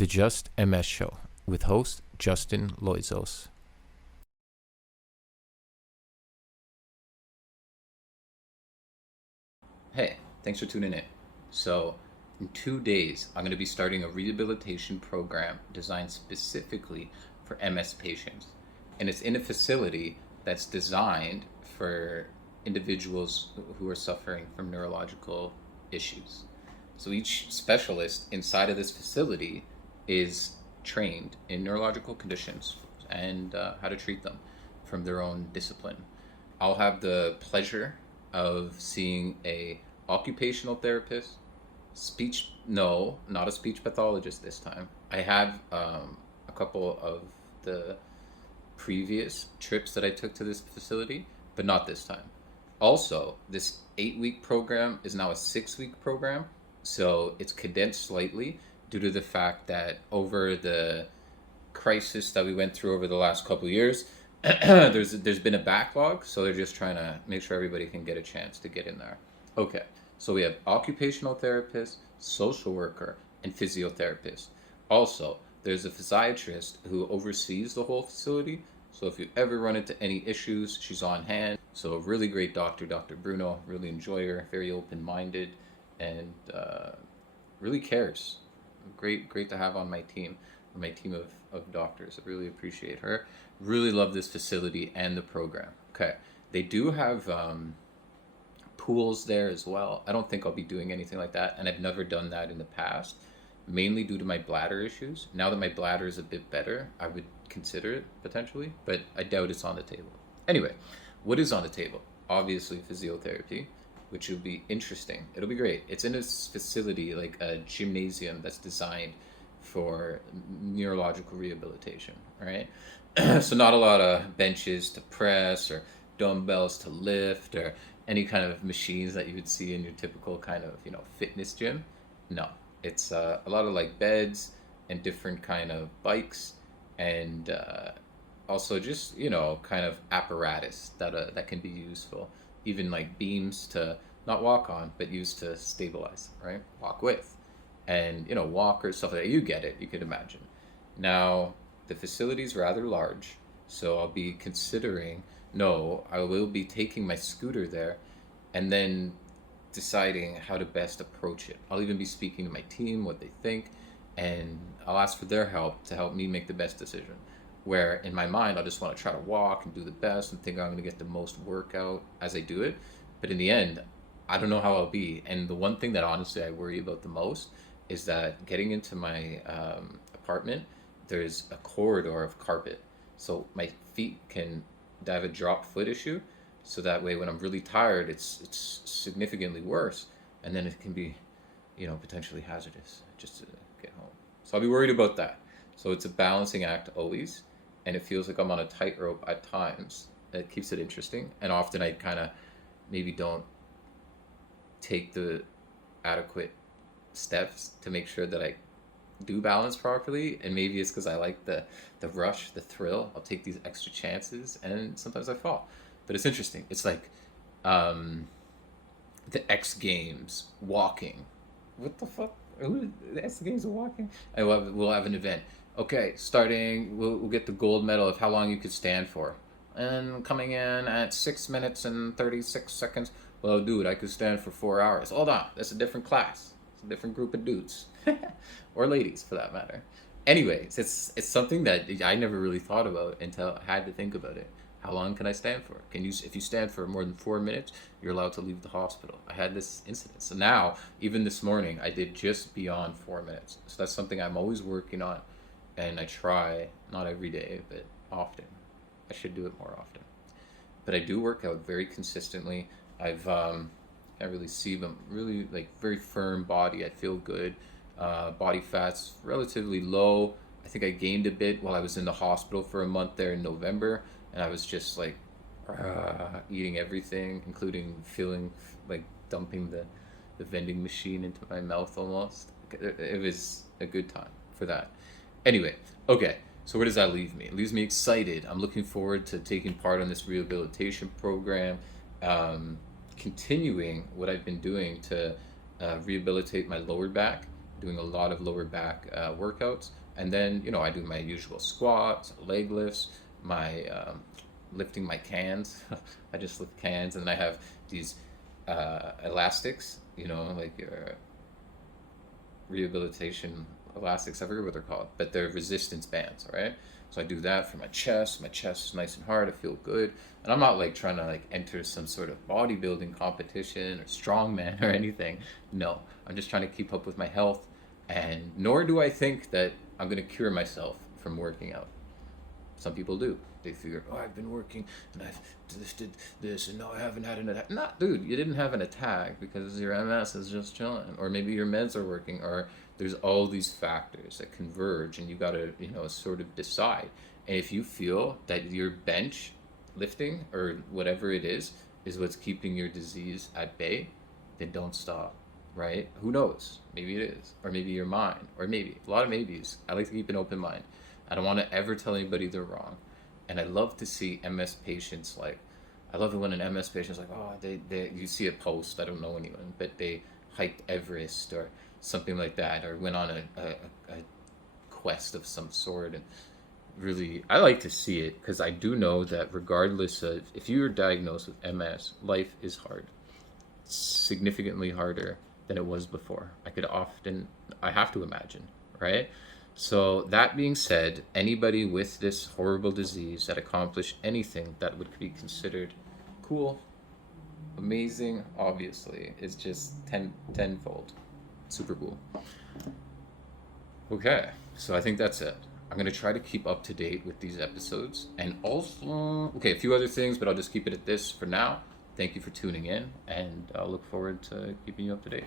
The Just MS Show with host Justin Loizos. Hey, thanks for tuning in. So, in 2 days, I'm going to be starting a rehabilitation program designed specifically for MS patients. And it's in a facility that's designed for individuals who are suffering from neurological issues. So each specialist inside of this facility is trained in neurological conditions and how to treat them from their own discipline. I'll have the pleasure of seeing a occupational therapist, not a speech pathologist this time. I have a couple of the previous trips that I took to this facility, but not this time. Also, this 8-week program is now a 6-week program, so it's condensed slightly due to the fact that over the crisis that we went through over the last couple of years, there's been a backlog, so they're just trying to make sure everybody can get a chance to get in there. Okay, so we have occupational therapist, social worker, and physiotherapist. Also, there's a physiatrist who oversees the whole facility, so if you ever run into any issues, she's on hand. So a really great doctor, Dr. Bruno, really enjoy her, very open-minded, and really cares. Great to have on my team of doctors. I really appreciate her. Really love this facility and the program. Okay, they do have pools there as well. I don't think I'll be doing anything like that, and I've never done that in the past, mainly due to my bladder issues. Now that my bladder is a bit better, I would consider it potentially, but I doubt it's on the table. Anyway, what is on the table? Obviously physiotherapy, which will be interesting. It'll be great. It's in a facility, like a gymnasium that's designed for neurological rehabilitation, right? So not a lot of benches to press or dumbbells to lift or any kind of machines that you would see in your typical kind of, fitness gym. No, it's a lot of like beds and different kind of bikes and also just, kind of apparatus that can be useful. Even like beams to not walk on, but use to stabilize, right? Walk with. And, walkers, stuff like that. You get it, you could imagine. Now, the facility is rather large, so I'll be I will be taking my scooter there and then deciding how to best approach it. I'll even be speaking to my team, what they think, and I'll ask for their help to help me make the best decision. Where in my mind, I just want to try to walk and do the best and think I'm going to get the most workout as I do it. But in the end, I don't know how I'll be. And the one thing that honestly I worry about the most is that getting into my apartment, there's a corridor of carpet. So my feet I have a drop foot issue. So that way when I'm really tired, it's significantly worse. And then it can be, potentially hazardous just to get home. So I'll be worried about that. So it's a balancing act always. And it feels like I'm on a tightrope at times. It keeps it interesting. And often I kind of maybe don't take the adequate steps to make sure that I do balance properly. And maybe it's because I like the rush, the thrill. I'll take these extra chances and sometimes I fall. But it's interesting. It's like the X Games walking. What the fuck? The X Games are walking? We'll have an event. Okay, starting, we'll get the gold medal of how long you could stand for. And coming in at 6 minutes and 36 seconds. Well, dude, I could stand for 4 hours. Hold on, that's a different class. It's a different group of dudes. Or ladies, for that matter. Anyways, it's something that I never really thought about until I had to think about it. How long can I stand for? If you stand for more than 4 minutes, you're allowed to leave the hospital. I had this incident. So now, even this morning, I did just beyond 4 minutes. So that's something I'm always working on. And I try, not every day, but often. I should do it more often. But I do work out very consistently. I've can't really see them, really like very firm body. I feel good. Body fat's relatively low. I think I gained a bit while I was in the hospital for a month there in November. And I was just like eating everything, including feeling like dumping the vending machine into my mouth almost. It was a good time for that. Anyway, okay, so where does that leave me? It leaves me excited. I'm looking forward to taking part on this rehabilitation program, continuing what I've been doing to rehabilitate my lower back, doing a lot of lower back workouts. And then, I do my usual squats, leg lifts, my lifting my cans. I just lift cans, and then I have these elastics, like your rehabilitation elastics. I forget what they're called, but they're resistance bands, right? So I do that for my chest. My chest is nice and hard. I feel good, and I'm not like trying to like enter some sort of bodybuilding competition or strongman or anything. No, I'm just trying to keep up with my health, and nor do I think that I'm gonna cure myself from working out. Some people do. They figure, oh, I've been working and I've lifted this and now I haven't had an attack. Nah, dude, you didn't have an attack because your MS is just chilling. Or maybe your meds are working, or there's all these factors that converge, and you gotta, sort of decide. And if you feel that your bench lifting or whatever it is what's keeping your disease at bay, then don't stop, right? Who knows? Maybe it is. Or maybe your mind. Or maybe. A lot of maybes. I like to keep an open mind. I don't want to ever tell anybody they're wrong. And I love to see MS patients, like, I love it when an MS patient's like, oh, you see a post, I don't know anyone, but they hiked Everest or something like that, or went on a quest of some sort. And really, I like to see it, because I do know that regardless of, if you are diagnosed with MS, life is hard. Significantly harder than it was before. I have to imagine, right? So that being said, anybody with this horrible disease that accomplished anything that would be considered cool, amazing, obviously, is just tenfold. Super cool. Okay, so I think that's it. I'm going to try to keep up to date with these episodes. And also, a few other things, but I'll just keep it at this for now. Thank you for tuning in, and I'll look forward to keeping you up to date.